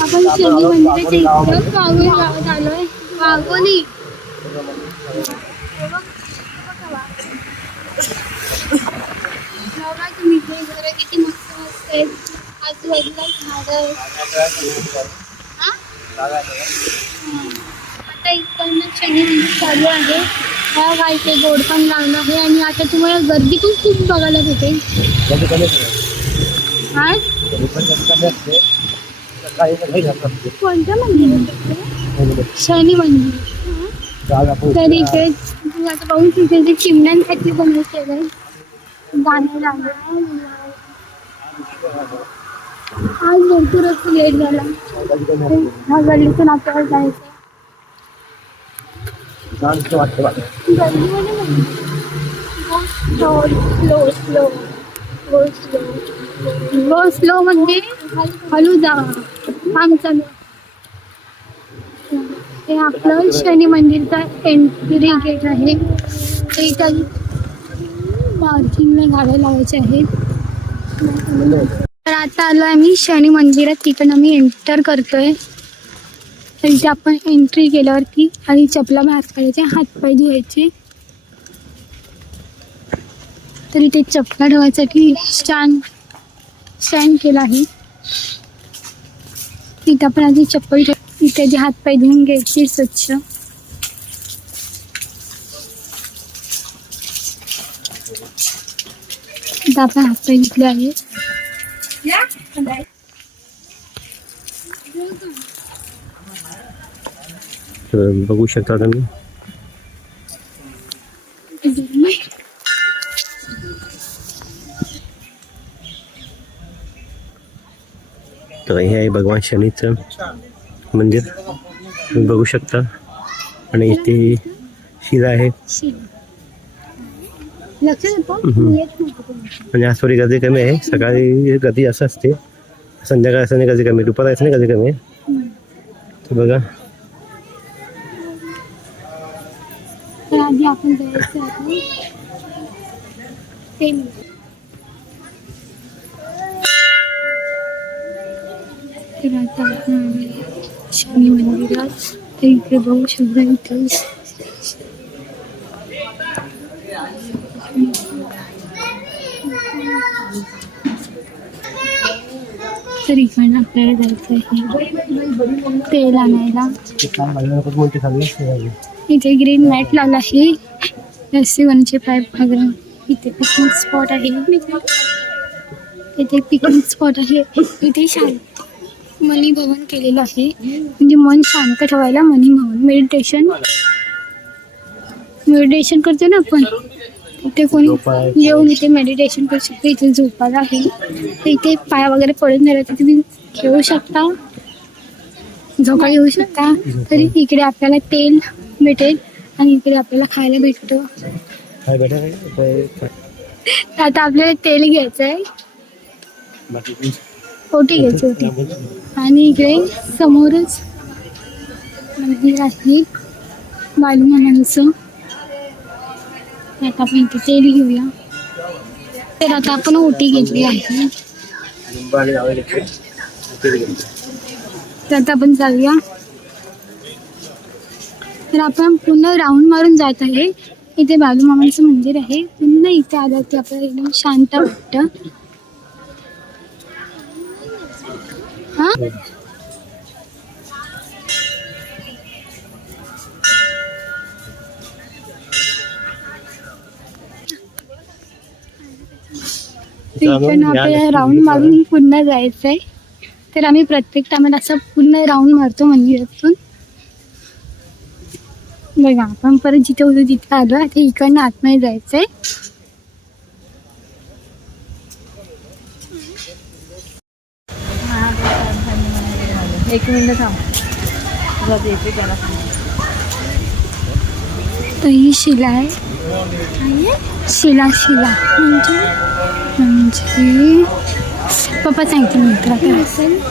आपण शनी मंदिराच्या इकडं गावात आलोय वाघोली तुम्ही घरं किती मस्त मस्त आहेत आजूबाजूला झाडं. हा? आता इकडनं शनी मंदिर चालू आहे. हा काय ते बोर्ड पण लावलं आहे. आणि आता तुम्हाला गर्दी पण खूप बघायला भेटेल. असते. काय मंदिर शनी मंदिर जागा आपण तर इकडे तुम्ही आता पाहू तिथे चिमण्यांसाठी बनवून केलंय गाणे लावले आज भरपूरच लेट झाला ह्या गल्लीतून आपल्याला जायचं शांत वाटतं बघा गर्दीमध्ये नाही स्लो गो स्लो म्हणजे हळू जा आमचं हे आपलं शनी मंदिरचा एंट्री गेट आहे. ते काही पार्किंगला गाड्या लावायच्या आहेत. तर आता आलो आम्ही शनी मंदिरात. तिकडून आम्ही एंटर करतोय. तर इथे आपण एंट्री केल्यावरती आणि चपला बाहेर काढायचे हातपाय धुवायचे. तर इथे चपला ठेवायसाठी स्टँड स्टँड केला आहे. तिथं आपण आधी चप्पल ठेव इथे जे हातपाय धुवून घ्यायचे स्वच्छ. इथं आपण हातपाय धुतले आहे तर बघू शकता तुम्ही. तर हे आहे भगवान शनीचं मंदिर. तुम्ही बघू शकता. आणि इथे शिला आहे. म्हणजे आज थोडी गर्दी कमी आहे. सकाळी गर्दी असं असते. संध्याकाळी असं नाही गर्दी कमी. दुपार असं नाही गर्दी कमी आहे. तर बघा. आपण तर आता शनी मंदिरात इकडे बघू शकता इथे तर इकडनं आपल्याला जायचं आहे. तेल आणायला. इथे ग्रीन मॅट लावला आहे. रस्सी वनचे पाईप वगैरे इथे पिकनिक स्पॉट आहे. इथे पिकनिक स्पॉट आहे. इथे शांत मनी भवन केलेलं आहे. म्हणजे मन शांत ठेवायला मनी भवन. मेडिटेशन मेडिटेशन करतो ना आपण. इथे कोणी. येऊन इथे मेडिटेशन करू शकतो. इथे झोपायला आहे. इथे पाय वगैरे पडून झाला तर तुम्ही खेळू शकता. झोका घेऊ शकता. तरी इकडे आपल्याला तेल भेटेल आणि इकडे आपल्याला खायला भेटतो. आता आपल्याला तेल घ्यायचं आहे ओटी घ्यायची होती आणि इकडे समोरच मंदिर आहे. बालूमानांचं. आता आपण इथे तेल घेऊया. तर आता आपण ओटी घेतली आहे. तर आता आपण जाऊया. तर आपण पुन्हा राऊंड मारून जात आहे. इथे बालूमामांचं मंदिर आहे. पुन्हा इथे आलं की आपल्याला एकदम शांत वाटतं. इकडनं आपल्याला राऊंड मारून पुन्हा जायचंय. तर आम्ही प्रत्येक टायमाला असं पुन्हा राऊंड मारतो मंदिरातून. बघा आपण परत जिथे होतो तिथे आलो आता इकडनं आतमध्ये जायचंय. एक मिनिट थांब. देते त्याला तर ही शिला आहे. शिला शिला. म्हणजे? म्हणजे? पप्पा सांगते नंतर आता असेल.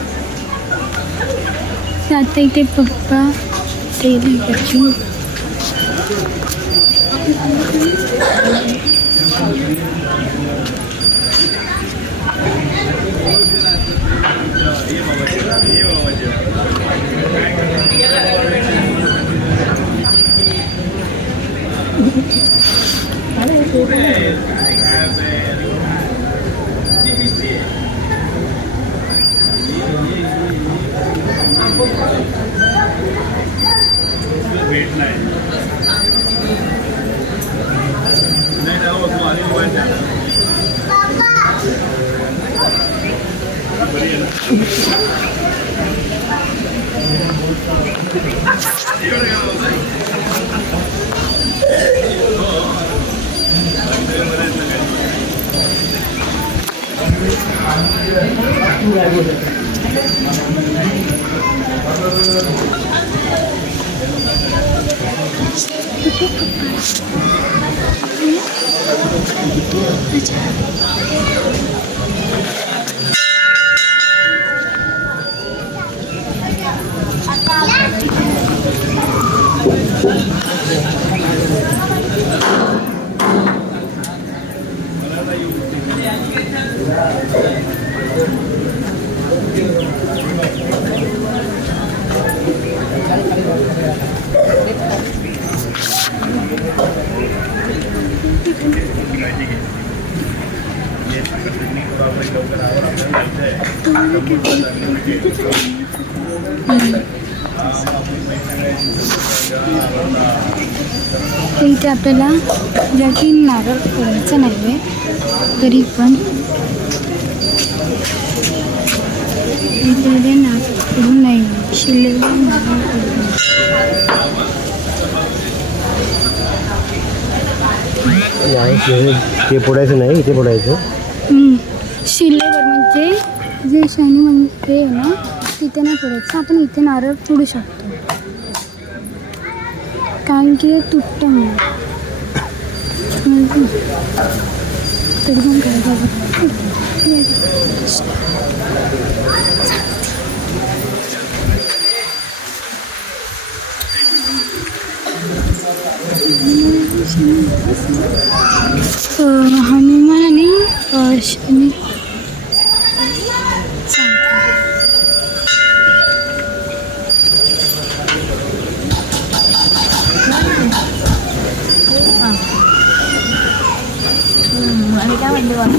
तर आता इथे पप्पा तेल 하자. इथे आपल्याला जरी नारळ फोडायचं नाही आहे तरी पण इथे नारळ फोडू नये शिल्लेले नारळ फोडू नाही ते फोडायचं नाही इथे फोडायचं हम्म. शिल्लेवर म्हणजे जे शनी म्हणजे हे आहे ना तिथे नाही फोडायचं आपण इथे नारळ फोडू शकतो कारण की ते तुटतं म्हणून समजलं? तरी पण करायचं अं, हनुमान आणि अं, शनी सांगते. हम्म, आणि